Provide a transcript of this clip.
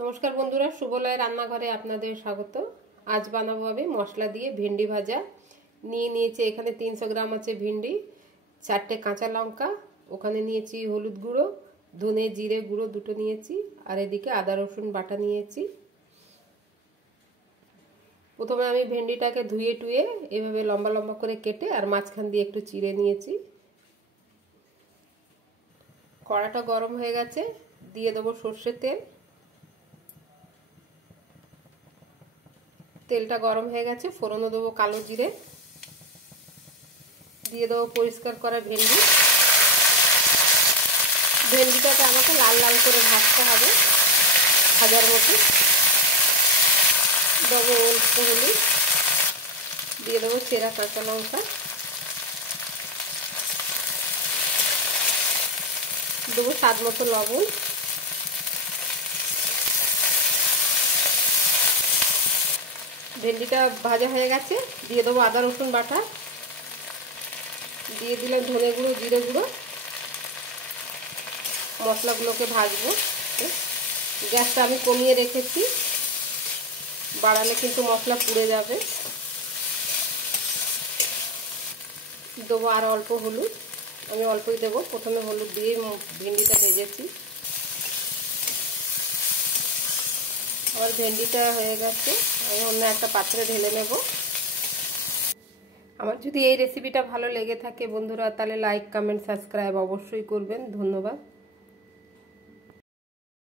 নমস্কার বন্ধুরা, শুভলয় রান্নাঘরে আপনাদের স্বাগত। আজ বানাবো আমি মশলা দিয়ে ভেন্ডি ভাজা। নিয়েছি এখানে 300 গ্রাম আছে ভেন্ডি, 4টে কাঁচা লঙ্কা, ওখানে নিয়েছি হলুদ গুঁড়ো, ধনে জিরে গুঁড়ো দুটো নিয়েছি, আর এদিকে আদা রসুন বাটা নিয়েছি। প্রথমে আমি ভেন্ডিটাকে ধুয়ে টুয়ে এভাবে লম্বা লম্বা করে কেটে আর মাঝখান দিয়ে একটু চিড়ে নিয়েছি। কড়াটা গরম হয়ে গেছে, দিয়ে দেবো সর্ষের তেল। তেলটা গরম হয়ে গেছে, ফোড়নে দেবো কালো জিরে, দিয়ে দেবো পরিষ্কার করা ভেন্ডি। ভেন্ডিটাকে আমাকে লাল লাল করে ভাজতে হবে, ভাজার মতো। দেবো অল্প হলুদ, দিয়ে দেবো চেরা কাঁচা লঙ্কা, দেবো স্বাদ মতো লবণ। ভেন্ডিটা ভাজা হয়ে গেছে, দিয়ে দেবো আদা রসুন বাটা, দিয়ে দিলাম ধনে গুঁড়ো জিরে গুঁড়ো। মশলাগুলোকে ভাজবো। গ্যাসটা আমি কমিয়ে রেখেছি, বাড়ালে কিন্তু মশলা পুড়ে যাবে। দেবো আর অল্প হলুদ, আমি অল্পই দেবো, প্রথমে হলুদ দিয়ে ভেন্ডিটা ভেজেছি। আমার ভেন্ডিটা হয়ে গেছে, আমি অন্য একটা পাত্রে ঢেলে নেব। আমার যদি এই রেসিপিটা ভালো লেগে থাকে বন্ধুরা, তাহলে লাইক কমেন্ট সাবস্ক্রাইব অবশ্যই করবেন। ধন্যবাদ।